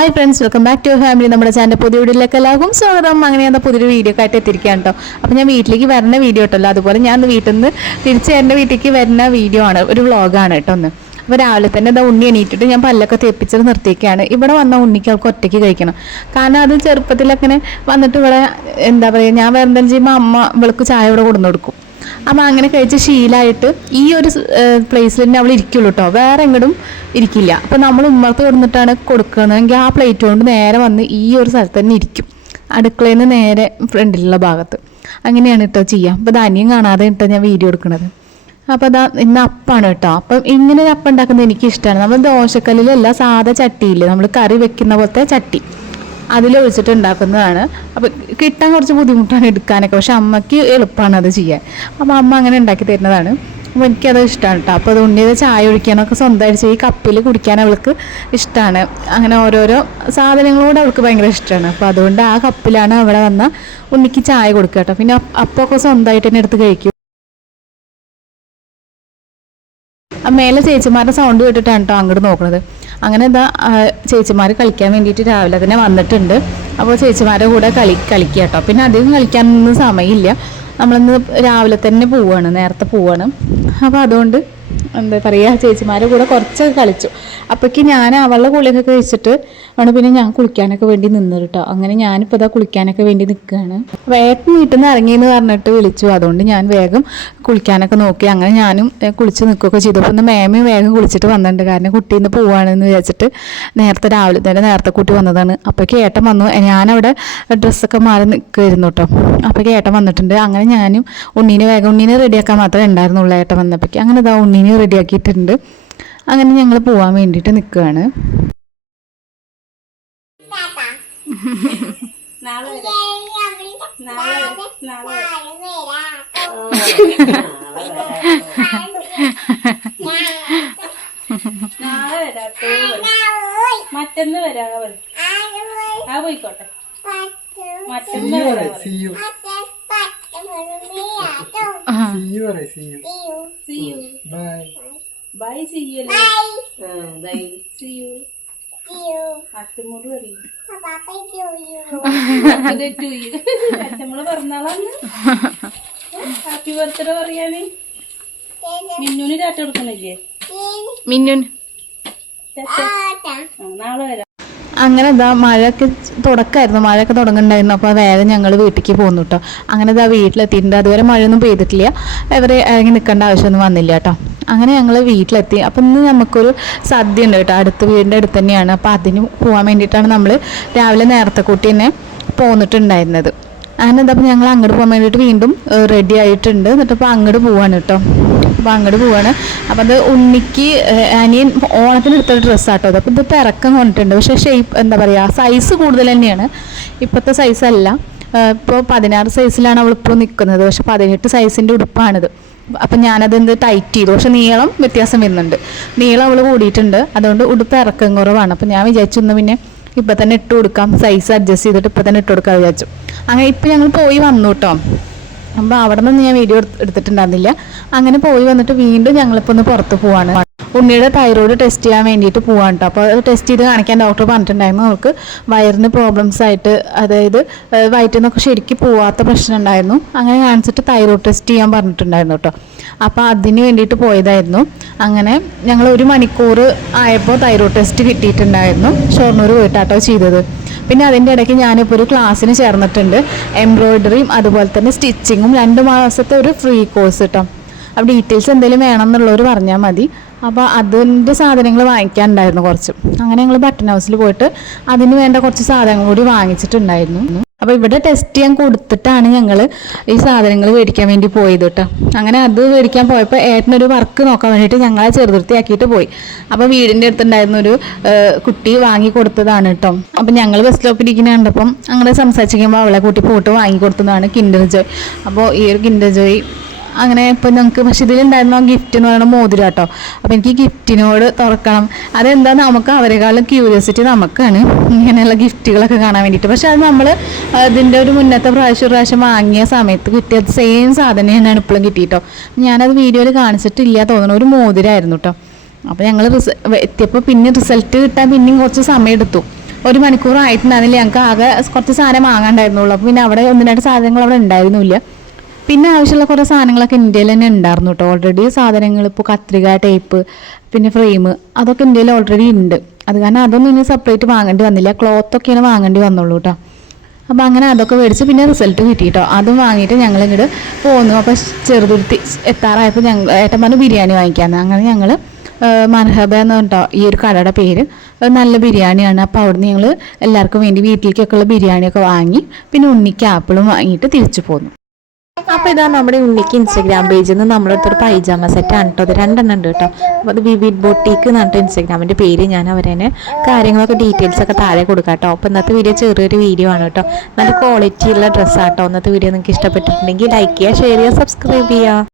Hi friends, welcome back to family. നമ്മുടെ channel പുതിയ വീഡിയോയിലേക്ക് എല്ലാവർക്കും സ്വാഗതം. അങ്ങനെ എന്താ പുതിയൊരു വീഡിയോ ആയിട്ട് എത്തിയിരിക്കുകയാണ് കേട്ടോ. അപ്പോൾ ഞാൻ വീട്ടിലേക്ക് വരുന്ന വീഡിയോ കേട്ടല്ലോ, അതുപോലെ ഞാൻ വീട്ടിൽ നിന്ന് തിരിച്ച് എൻ്റെ വീട്ടിലേക്ക് വരുന്ന വീഡിയോ ആണ്, ഒരു വ്ളോഗാണ് കേട്ടോ. ഒന്ന് അപ്പോൾ രാവിലെ തന്നെ എന്താ ഉണ്ണി എണീറ്റിട്ട് ഞാൻ പല്ലൊക്കെ തേപ്പിച്ചത് നിർത്തിയൊക്കെയാണ്. ഇവിടെ വന്ന ഉണ്ണിക്ക് അവൾക്ക് ഒറ്റയ്ക്ക് കഴിക്കണം. കാരണം അത് ചെറുപ്പത്തിലങ്ങനെ വന്നിട്ട് ഇവിടെ എന്താ പറയുക, ഞാൻ വേറെ ചെയ്യുമ്പോൾ അമ്മ ഇവൾക്ക് ചായ ഇവിടെ കൊണ്ടു കൊടുക്കും. അപ്പം അങ്ങനെ കഴിച്ച് ശീലമായിട്ട് ഈ ഒരു പ്ലേസിൽ തന്നെ അവൾ ഇരിക്കുള്ളൂ കേട്ടോ, വേറെ എങ്ങോട്ടും ഇരിക്കില്ല. അപ്പം നമ്മൾ ഉമ്മർത്ത് കൊടുത്തിട്ടാണ് കൊടുക്കണമെങ്കിൽ ആ പ്ലേറ്റ് കൊണ്ട് നേരെ വന്ന് ഈ ഒരു സ്ഥലത്ത് തന്നെ ഇരിക്കും, അടുക്കളയിൽ നിന്ന് നേരെ ഫ്രണ്ടിലുള്ള ഭാഗത്ത്. അങ്ങനെയാണ് കേട്ടോ ചെയ്യുക. അപ്പോൾ ധാന്യം കാണാതെ കേട്ടോ ഞാൻ വീഡിയോ എടുക്കുന്നത്. അപ്പോൾ അതാ ഇന്ന് അപ്പാണ് കേട്ടോ. അപ്പം ഇങ്ങനെ അപ്പം ഉണ്ടാക്കുന്നത് എനിക്കിഷ്ടമാണ്. നമ്മൾ ദോശക്കല്ലിലല്ല, സാധാ ചട്ടിയില്ലേ, നമ്മൾ കറി വെക്കുന്ന പോലത്തെ ചട്ടി, അതിലൊഴിച്ചിട്ട് ഉണ്ടാക്കുന്നതാണ്. അപ്പോൾ കിട്ടാൻ കുറച്ച് ബുദ്ധിമുട്ടാണ് എടുക്കാനൊക്കെ, പക്ഷെ അമ്മയ്ക്ക് എളുപ്പമാണ് അത് ചെയ്യാൻ. അപ്പോൾ അമ്മ അങ്ങനെ ഉണ്ടാക്കി തരുന്നതാണ്. അപ്പോൾ എനിക്കത് ഇഷ്ടമാണ് കേട്ടോ. അപ്പോൾ അത് ഉണ്ണിയത് ചായ ഒഴിക്കാനൊക്കെ സ്വന്തമായിട്ട് ഈ കപ്പിൽ കുടിക്കാൻ അവൾക്ക് ഇഷ്ടമാണ്. അങ്ങനെ ഓരോരോ സാധനങ്ങളോട് അവൾക്ക് ഭയങ്കര ഇഷ്ടമാണ്. അപ്പോൾ അതുകൊണ്ട് ആ കപ്പിലാണ് അവിടെ വന്ന ഉണ്ണിക്ക് ചായ കൊടുക്കുക കേട്ടോ. പിന്നെ അപ്പൊക്കെ സ്വന്തമായിട്ട് തന്നെ എടുത്ത് കഴിക്കും. മേലെ ചേച്ചിമാരുടെ സൗണ്ട് കേട്ടിട്ടാണ് കേട്ടോ അങ്ങോട്ട് നോക്കുന്നത്. അങ്ങനെ എന്താ ചേച്ചിമാർ കളിക്കാൻ വേണ്ടിയിട്ട് രാവിലെ തന്നെ വന്നിട്ടുണ്ട്. അപ്പോൾ ചേച്ചിമാരുടെ കൂടെ കളിക്കുക കേട്ടോ. പിന്നെ അധികം കളിക്കാനൊന്നും സമയമില്ല, നമ്മളിന്ന് രാവിലെ തന്നെ പോവുകയാണ്, നേരത്തെ പോവുകയാണ്. അപ്പോൾ അതുകൊണ്ട് എന്താ പറയുക, ചേച്ചിമാരുടെ കൂടെ കുറച്ചൊക്കെ കളിച്ചു. അപ്പോഴേക്ക് ഞാൻ അവളുടെ കുളിയൊക്കെ കഴിച്ചിട്ട് ആണ് പിന്നെ ഞാൻ കുളിക്കാനൊക്കെ വേണ്ടി നിന്ന് കേട്ടോ. അങ്ങനെ ഞാനിപ്പോൾ ഇതാ കുളിക്കാനൊക്കെ വേണ്ടി നിൽക്കുകയാണ്. വേഗം വീട്ടിൽ നിന്ന് ഇറങ്ങിയെന്ന് പറഞ്ഞിട്ട് വിളിച്ചു, അതുകൊണ്ട് ഞാൻ വേഗം കുളിക്കാനൊക്കെ നോക്കി. അങ്ങനെ ഞാനും കുളിച്ച് നിൽക്കുകയൊക്കെ ചെയ്തു. അപ്പോൾ ഇന്ന് മേമയും വേഗം കുളിച്ചിട്ട് വന്നിട്ടുണ്ട്, കാരണം കുട്ടിയിൽ നിന്ന് പോവുകയാണെന്ന് വിചാരിച്ചിട്ട് നേരത്തെ രാവിലെ തന്നെ നേരത്തെ കൂട്ടി വന്നതാണ്. അപ്പോഴേക്ക് ഏട്ടൻ വന്നു. ഞാനവിടെ ഡ്രസ്സൊക്കെ മാറി നിൽക്കുമായിരുന്നു കേട്ടോ. അപ്പോഴേക്ക് ഏട്ടൻ വന്നിട്ടുണ്ട്. അങ്ങനെ ഞാനും ഉണ്ണീനെ റെഡിയാക്കാൻ മാത്രമേ ഉണ്ടായിരുന്നുള്ളൂ ഏട്ടൻ വന്നപ്പോഴേക്ക്. അങ്ങനെ ഇതാ ഉണ്ണീനെ റെഡിയാക്കിയിട്ടുണ്ട്. അങ്ങനെ ഞങ്ങൾ പോവാൻ വേണ്ടിയിട്ട് നിൽക്കുകയാണ്. മറ്റന്ന് വരാ പോയിക്കോട്ടെ. മറ്റന്ന് bye, see you. Bye. See you. അച്ഛമ്മോട് പറയും അച്ഛമ്മള് പറഞ്ഞാളാണ് ഹാപ്പി ബർത്ത്ഡേ പറയാന്. മിന്നുന് ടാറ്റ കൊടുക്കണില്ലേ? മിന്നുൻ നാളെ വരാം. അങ്ങനെ ഇതാ മഴയൊക്കെ തുടങ്ങുന്നുണ്ടായിരുന്നു. അപ്പോൾ വേഗം ഞങ്ങൾ വീട്ടിലേക്ക് പോന്നു കേട്ടോ. അങ്ങനെ ഇതാ വീട്ടിലെത്തിയിട്ടുണ്ട്. അതുവരെ മഴയൊന്നും പെയ്തിട്ടില്ല, ഇവരെ ഇറങ്ങി നിൽക്കേണ്ട ആവശ്യമൊന്നും വന്നില്ല കേട്ടോ. അങ്ങനെ ഞങ്ങൾ വീട്ടിലെത്തി. അപ്പം ഇന്ന് നമുക്കൊരു സദ്യ ഉണ്ട് കേട്ടോ, വീടിൻ്റെ അടുത്ത് തന്നെയാണ്. അപ്പോൾ അതിന് പോകാൻ വേണ്ടിയിട്ടാണ് നമ്മൾ രാവിലെ നേരത്തെ കൂട്ടി തന്നെ പോന്നിട്ടുണ്ടായിരുന്നത്. അങ്ങനെ എന്താ, അപ്പോൾ ഞങ്ങൾ അങ്ങോട്ട് പോകാൻ വേണ്ടിയിട്ട് വീണ്ടും റെഡി ആയിട്ടുണ്ട്. എന്നിട്ടിപ്പോൾ അങ്ങോട്ട് പോവാണ് കേട്ടോ. അപ്പോൾ അങ്ങോട്ട് പോവാണ്. അപ്പോൾ അത് ഉണ്ണിക്ക് അനിയൻ ഓണത്തിന് എടുത്തൊരു ഡ്രസ്സാട്ടോ അത്. അപ്പോൾ ഇതിപ്പോൾ ഇറക്കം കൊണ്ടിട്ടുണ്ട്, പക്ഷേ ഷേപ്പ് എന്താ പറയുക, സൈസ് കൂടുതൽ തന്നെയാണ്, ഇപ്പോഴത്തെ സൈസല്ല. ഇപ്പോൾ 16 സൈസിലാണ് അവളിപ്പോൾ നിൽക്കുന്നത്, പക്ഷെ 18 സൈസിൻ്റെ ഉടുപ്പാണിത്. അപ്പം ഞാനത് ടൈറ്റ് ചെയ്തു, പക്ഷെ നീളം വ്യത്യാസം വരുന്നുണ്ട്. നീളം അവൾ കൂടിയിട്ടുണ്ട്, അതുകൊണ്ട് ഉടുപ്പ് ഇറക്കം കുറവാണ്. അപ്പം ഞാൻ വിചാരിച്ചു പിന്നെ ഇപ്പം തന്നെ ഇട്ട് കൊടുക്കാം, സൈസ് അഡ്ജസ്റ്റ് ചെയ്തിട്ട് ഇപ്പം തന്നെ ഇട്ട് കൊടുക്കാൻ വിചാരിച്ചു. അങ്ങനെ ഇപ്പം ഞങ്ങൾ പോയി വന്നു കേട്ടോ. അപ്പോൾ അവിടെ നിന്ന് ഞാൻ വീഡിയോ എടുത്തിട്ടുണ്ടായിരുന്നില്ല. അങ്ങനെ പോയി വന്നിട്ട് വീണ്ടും ഞങ്ങളിപ്പോൾ ഒന്ന് പുറത്ത് പോവാണ്. ഉണ്ണിയുടെ തൈറോയ്ഡ് ടെസ്റ്റ് ചെയ്യാൻ വേണ്ടിയിട്ട് പോവാണ് കേട്ടോ. അപ്പോൾ അത് ടെസ്റ്റ് ചെയ്ത് കാണിക്കാൻ ഡോക്ടർ പറഞ്ഞിട്ടുണ്ടായിരുന്നു. അവൾക്ക് വയറിന് പ്രോബ്ലംസ് ആയിട്ട്, അതായത് വയറ്റിൽ നിന്നൊക്കെ ശരിക്കും പോവാത്ത പ്രശ്നം ഉണ്ടായിരുന്നു. അങ്ങനെ കാണിച്ചിട്ട് തൈറോയ്ഡ് ടെസ്റ്റ് ചെയ്യാൻ പറഞ്ഞിട്ടുണ്ടായിരുന്നു കേട്ടോ. അപ്പോൾ അതിന് വേണ്ടിയിട്ട് പോയതായിരുന്നു. അങ്ങനെ ഞങ്ങൾ 1 മണിക്കൂർ ആയപ്പോൾ തൈറോയ്ഡ് ടെസ്റ്റ് കിട്ടിയിട്ടുണ്ടായിരുന്നു. ഷൊർണൂർ പോയിട്ടാട്ടോ ചെയ്തത്. പിന്നെ അതിൻ്റെ ഇടയ്ക്ക് ഞാനിപ്പോൾ ഒരു ക്ലാസ്സിന് ചേർന്നിട്ടുണ്ട്, എംബ്രോയിഡറിയും അതുപോലെ തന്നെ സ്റ്റിച്ചിങ്ങും, 2 മാസത്തെ ഒരു ഫ്രീ കോഴ്സ് കേട്ടോ. അപ്പോൾ ഡീറ്റെയിൽസ് എന്തെങ്കിലും വേണമെന്നുള്ളവർ പറഞ്ഞാൽ മതി. അപ്പോൾ അതിൻ്റെ സാധനങ്ങൾ വാങ്ങിക്കാനുണ്ടായിരുന്നു കുറച്ച്. അങ്ങനെ ഞങ്ങൾ ബട്ടൺ ഹൗസിൽ പോയിട്ട് അതിന് വേണ്ട കുറച്ച് സാധനങ്ങൾ കൂടി വാങ്ങിച്ചിട്ടുണ്ടായിരുന്നു. അപ്പോൾ ഇവിടെ ടെസ്റ്റ് ചെയ്യാൻ കൊടുത്തിട്ടാണ് ഞങ്ങൾ ഈ സാധനങ്ങൾ മേടിക്കാൻ വേണ്ടി പോയത് കേട്ടോ. അങ്ങനെ അത് മേടിക്കാൻ പോയപ്പോൾ ഏട്ടനൊരു വർക്ക് നോക്കാൻ വേണ്ടിയിട്ട് ഞങ്ങളെ ചെറുതിർത്തിയാക്കിയിട്ട് പോയി. അപ്പോൾ വീടിൻ്റെ അടുത്തുണ്ടായിരുന്നൊരു കുട്ടി വാങ്ങി കൊടുത്തതാണ് കേട്ടോ. അപ്പോൾ ഞങ്ങൾ ബസ് സ്റ്റോപ്പിൽ ഇരിക്കുന്ന കണ്ടപ്പം അങ്ങനെ സംസാരിച്ചിരിക്കുമ്പോൾ അവളെ കൂട്ടി പോയിട്ട് വാങ്ങി കൊടുത്തതാണ് കിൻഡർ ജോയ്. അപ്പോൾ ഈ ഒരു കിൻഡർ ജോയ് അങ്ങനെ ഇപ്പോൾ ഞങ്ങൾക്ക്, പക്ഷേ ഇതിലുണ്ടായിരുന്ന ഗിഫ്റ്റ് എന്ന് പറയുന്നത് മോതിരം കേട്ടോ. അപ്പോൾ എനിക്ക് ഗിഫ്റ്റിനോട് തുറക്കണം, അതെന്താ നമുക്ക് അവരെക്കാളും ക്യൂരിയോസിറ്റി നമുക്കാണ് ഇങ്ങനെയുള്ള ഗിഫ്റ്റുകളൊക്കെ കാണാൻ വേണ്ടിയിട്ട്. പക്ഷെ അത് നമ്മൾ ഇതിൻ്റെ ഒരു മുന്നത്തെ പ്രാവശ്യം വാങ്ങിയ സമയത്ത് കിട്ടിയത് സെയിം സാധനം തന്നെയാണ് ഇപ്പോഴും കിട്ടിയിട്ടോ. ഞാനത് വീഡിയോയിൽ കാണിച്ചിട്ടില്ല തോന്നുന്നു, ഒരു മോതിരമായിരുന്നു കേട്ടോ. അപ്പോൾ ഞങ്ങൾ എത്തിയപ്പോൾ പിന്നെ റിസൾട്ട് കിട്ടാൻ പിന്നെയും കുറച്ച് സമയം എടുത്തു. 1 മണിക്കൂറായിട്ടുണ്ടായിരുന്നില്ല. ഞങ്ങൾക്ക് ആകെ കുറച്ച് സാധനം വാങ്ങാണ്ടായിരുന്നുള്ളൂ. അപ്പോൾ പിന്നെ അവിടെ 1-2 സാധനങ്ങൾ അവിടെ ഉണ്ടായിരുന്നില്ല. പിന്നെ ആവശ്യമുള്ള കുറേ സാധനങ്ങളൊക്കെ ഇന്ത്യയിൽ തന്നെ ഉണ്ടായിരുന്നു കേട്ടോ. ഓൾറെഡി സാധനങ്ങൾ ഇപ്പോൾ കത്രിക, ടേപ്പ്, പിന്നെ ഫ്രെയിം അതൊക്കെ ഇന്ത്യയിൽ ഓൾറെഡി ഉണ്ട്. അത് കാരണം അതൊന്നും ഇനി സെപ്പറേറ്റ് വാങ്ങേണ്ടി വന്നില്ല. ക്ലോത്തൊക്കെയാണ് വാങ്ങേണ്ടി വന്നുള്ളൂ കേട്ടോ. അപ്പോൾ അങ്ങനെ അതൊക്കെ മേടിച്ച് പിന്നെ റിസൾട്ട് കിട്ടി കേട്ടോ. അതും വാങ്ങിയിട്ട് ഞങ്ങൾ ഇങ്ങോട്ട് പോന്നു. അപ്പോൾ ചെറുതുരുത്തി എത്താറായപ്പോൾ ഏട്ടൻ പറഞ്ഞു ബിരിയാണി വാങ്ങിക്കാമെന്ന്. അങ്ങനെ ഞങ്ങൾ മർഹബ എന്ന് കേട്ടോ ഈ ഒരു കടയുടെ പേര്. നല്ല ബിരിയാണിയാണ്. അപ്പോൾ അവിടുന്ന് ഞങ്ങൾ എല്ലാവർക്കും വേണ്ടി വീട്ടിലേക്കൊക്കെ ഉള്ള ബിരിയാണിയൊക്കെ വാങ്ങി പിന്നെ ഉണ്ണിക്ക് ആപ്പിളും വാങ്ങിയിട്ട് തിരിച്ചു പോന്നു. അപ്പോൾ ഇതാ നമ്മുടെ ഉണ്ണിക്ക് ഇൻസ്റ്റാഗ്രാം പേജിൽ നിന്ന് നമ്മളടുത്തൊരു പൈജാമ സെറ്റാണ് കേട്ടോ. അത് 2 എണ്ണം ഉണ്ട് കേട്ടോ. അപ്പോൾ അത് വിവിഡ് ബൊട്ടീക്ക് എന്ന് പറഞ്ഞിട്ട് ഇൻസ്റ്റാഗ്രാമിൻ്റെ പേര്. ഞാൻ അവരെ കാര്യങ്ങളൊക്കെ ഡീറ്റെയിൽസൊക്കെ താഴെ കൊടുക്കാം കേട്ടോ. അപ്പോൾ ഇന്നത്തെ വീഡിയോ ചെറിയൊരു വീഡിയോ ആണ് കേട്ടോ. നല്ല ക്വാളിറ്റിയുള്ള ഡ്രസ്സാട്ടോ. ഇന്നത്തെ വീഡിയോ നിങ്ങൾക്ക് ഇഷ്ടപ്പെട്ടിട്ടുണ്ടെങ്കിൽ ലൈക്ക് ചെയ്യുക, ഷെയർ ചെയ്യുക, സബ്സ്ക്രൈബ് ചെയ്യുക.